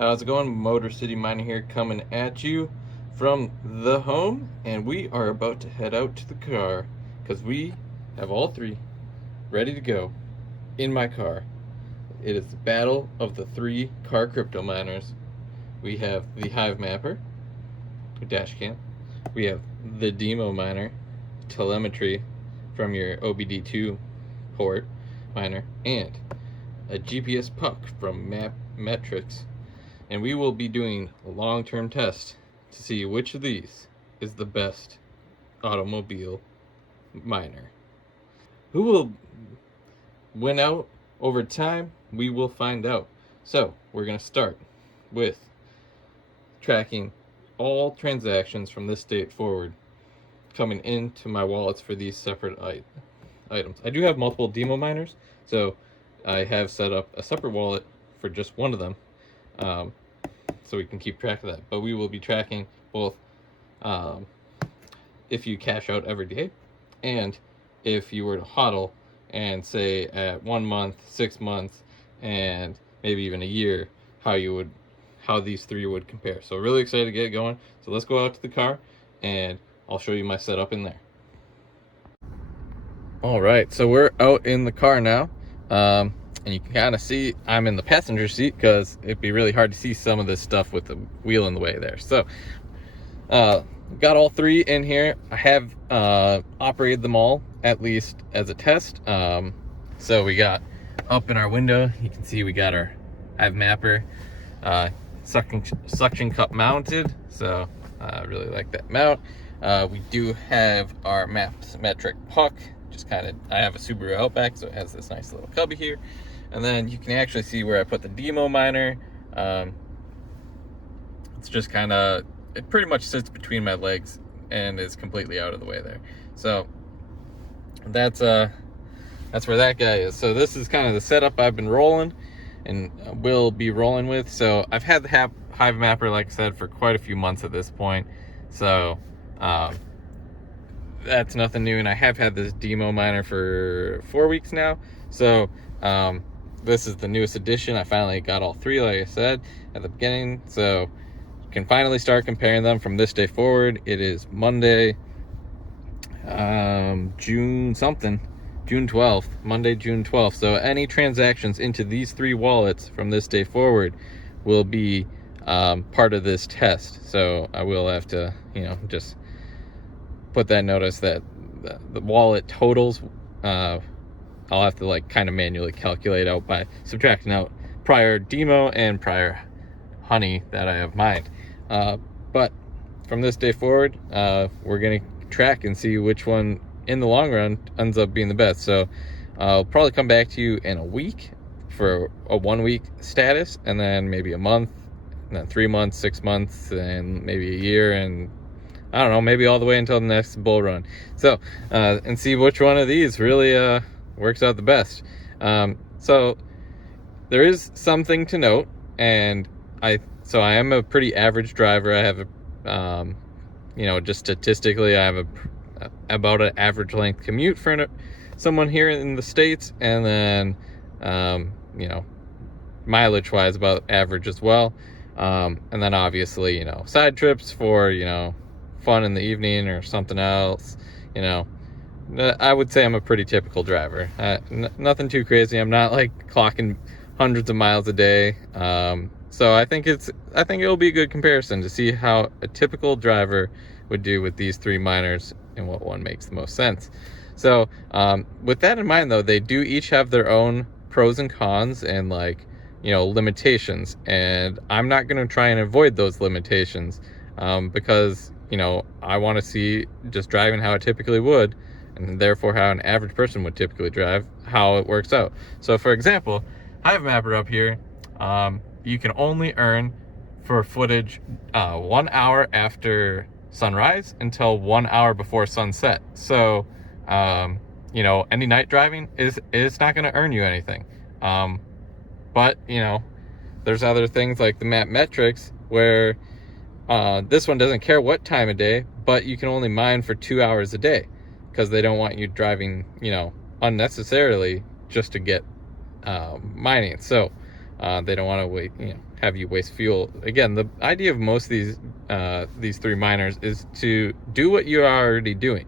How's it going? Motor City Miner here, coming at you from the home, and we are about to head out to the car because we have all three ready to go in my car. It is the battle of the three car crypto miners. We have the Hivemapper dash cam, we have the DIMO miner, telemetry from your OBD2 port miner, and a GPS puck from MapMetrics. And we will be doing a long-term test to see which of these is the best automobile miner. Who will win out over time? We will find out. So we're going to start with tracking all transactions from this date forward coming into my wallets for these separate items. I do have multiple DIMO miners, so I have set up a separate wallet for just one of them. So we can keep track of that. But we will be tracking both if you cash out every day and if you were to hodl and say at 1 month, 6 months, and maybe even a year, how these three would compare. So really excited to get it going. So let's go out to the car and I'll show you my setup in there. All right, so we're out in the car now. And you can kind of see I'm in the passenger seat because it'd be really hard to see some of this stuff with the wheel in the way there. So got all three in here. I have operated them all, at least as a test. So we got up in our window, you can see we got our Hivemapper suction cup mounted. So I really like that mount. We do have our MapMetrics puck. I have a Subaru Outback, so it has this nice little cubby here. And then you can actually see where I put the DIMO miner. It's just it pretty much sits between my legs and is completely out of the way there. So that's where that guy is. So this is kind of the setup I've been rolling and will be rolling with. So I've had the Hivemapper, like I said, for quite a few months at this point. So that's nothing new, and I have had this DIMO miner for 4 weeks now. So this is the newest edition. I finally got all three, like I said at the beginning, so you can finally start comparing them from this day forward. It is Monday, June 12th, Monday, June 12th. So any transactions into these three wallets from this day forward will be part of this test. So I will have to, just put that notice that the wallet totals, I'll have to kind of manually calculate out by subtracting out prior DIMO and prior honey that I have mined. But from this day forward, we're going to track and see which one in the long run ends up being the best. So I'll probably come back to you in a week for a 1 week status, and then maybe a month, and then 3 months, 6 months, and maybe a year, and I don't know, maybe all the way until the next bull run. So, and see which one of these really works out the best. So there is something to note, and I am a pretty average driver. I have just statistically, I have about an average length commute for someone here in the States, and then, mileage wise about average as well. And then obviously, side trips for, fun in the evening or something else. I would say I'm a pretty typical driver. Nothing too crazy. I'm not clocking hundreds of miles a day. So I think it'll be a good comparison to see how a typical driver would do with these three miners and what one makes the most sense. So with that in mind, though, they do each have their own pros and cons and limitations, and I'm not going to try and avoid those limitations because I want to see, just driving how it typically would, and therefore how an average person would typically drive, how it works out. So for example, Hivemapper up here, you can only earn for footage 1 hour after sunrise until 1 hour before sunset. So any night driving is not going to earn you anything. But there's other things like the MapMetrics where this one doesn't care what time of day, but you can only mine for 2 hours a day because they don't want you driving, unnecessarily just to get mining. So they don't want to wait, have you waste fuel. Again, the idea of most of these three miners is to do what you're already doing,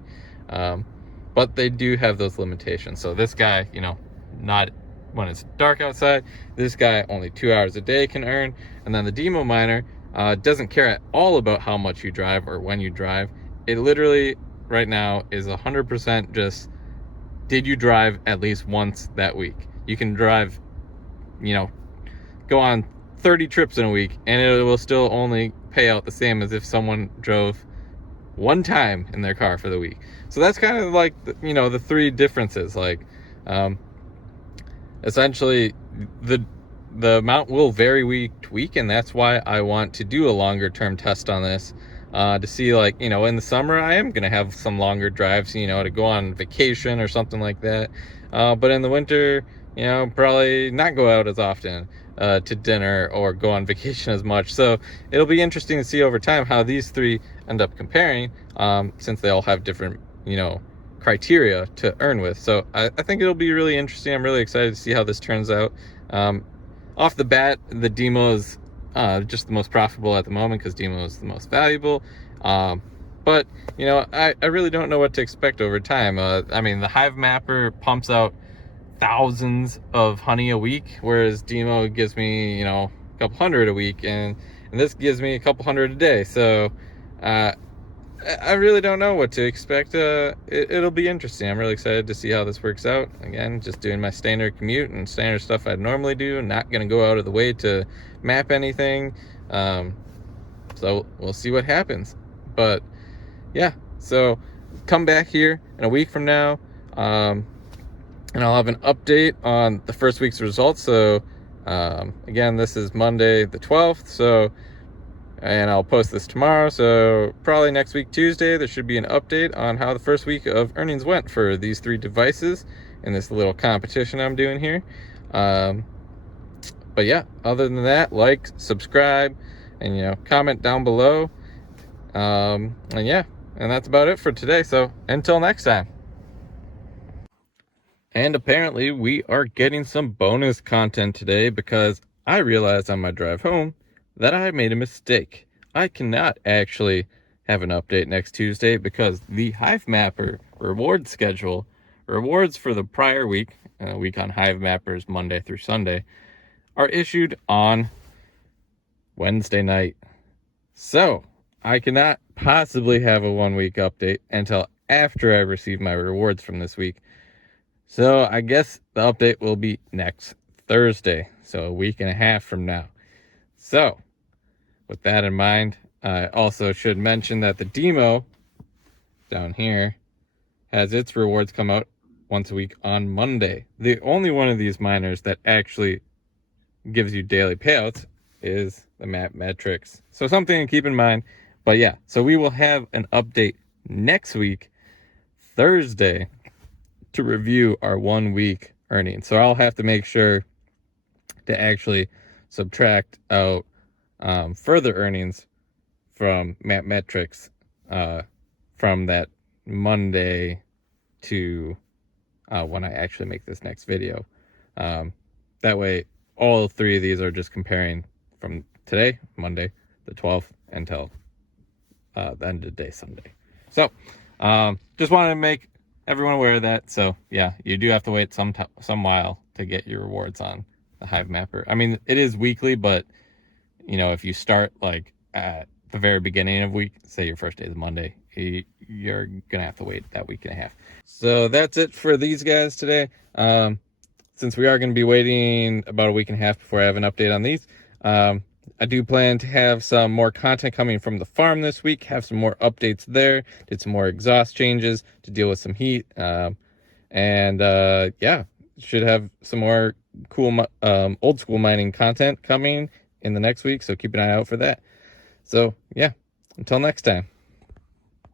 but they do have those limitations. So this guy, not when it's dark outside, this guy only 2 hours a day can earn. And then the DIMO miner doesn't care at all about how much you drive or when you drive. It literally right now is 100% just, did you drive at least once that week? You can drive, go on 30 trips in a week and it will still only pay out the same as if someone drove one time in their car for the week. So that's kind of like, the three differences. Like, essentially the amount will vary week to week, and that's why I want to do a longer term test on this, to see, like, in the summer I am going to have some longer drives, to go on vacation or something like that. But in the winter, probably not go out as often to dinner or go on vacation as much. So it'll be interesting to see over time how these three end up comparing, since they all have different, criteria to earn with. So I think it'll be really interesting. I'm really excited to see how this turns out. Off the bat, the DIMO is just the most profitable at the moment because DIMO is the most valuable. But I really don't know what to expect over time. I mean, the Hivemapper pumps out thousands of honey a week, whereas DIMO gives me a couple hundred a week, and this gives me a couple hundred a day. So I really don't know what to expect. It'll be interesting. I'm really excited to see how this works out. Again, just doing my standard commute and standard stuff I'd normally do. Not going to go out of the way to map anything. So we'll see what happens. But yeah, so come back here in a week from now, and I'll have an update on the first week's results. So again, this is Monday the 12th. And I'll post this tomorrow, so probably next week, Tuesday, there should be an update on how the first week of earnings went for these three devices in this little competition I'm doing here. But yeah, other than that, like, subscribe, and comment down below. And yeah, and that's about it for today. So until next time. And apparently we are getting some bonus content today because I realized on my drive home that I made a mistake. I cannot actually have an update next Tuesday because the Hivemapper reward schedule, rewards for the prior week, week on Hivemappers Monday through Sunday, are issued on Wednesday night. So I cannot possibly have a 1 week update until after I receive my rewards from this week. So I guess the update will be next Thursday, so a week and a half from now. So, with that in mind, I also should mention that the DIMO down here has its rewards come out once a week on Monday. The only one of these miners that actually gives you daily payouts is the MapMetrics. So something to keep in mind. But yeah, so we will have an update next week, Thursday, to review our 1 week earnings. So I'll have to make sure to actually subtract out further earnings from MapMetrics from that Monday to when I actually make this next video. That way, all three of these are just comparing from today, Monday, the 12th, until the end of the day, Sunday. So, just wanted to make everyone aware of that. So, yeah, you do have to wait some while to get your rewards on the Hivemapper. I mean, it is weekly, but if you start like at the very beginning of week, say your first day is Monday, you're gonna have to wait that week and a half. So that's it for these guys today. Since we are going to be waiting about a week and a half before I have an update on these, I do plan to have some more content coming from the farm this week, have some more updates there, did some more exhaust changes to deal with some heat, and yeah, should have some more cool old school mining content coming in the next week, so keep an eye out for that. So yeah, until next time.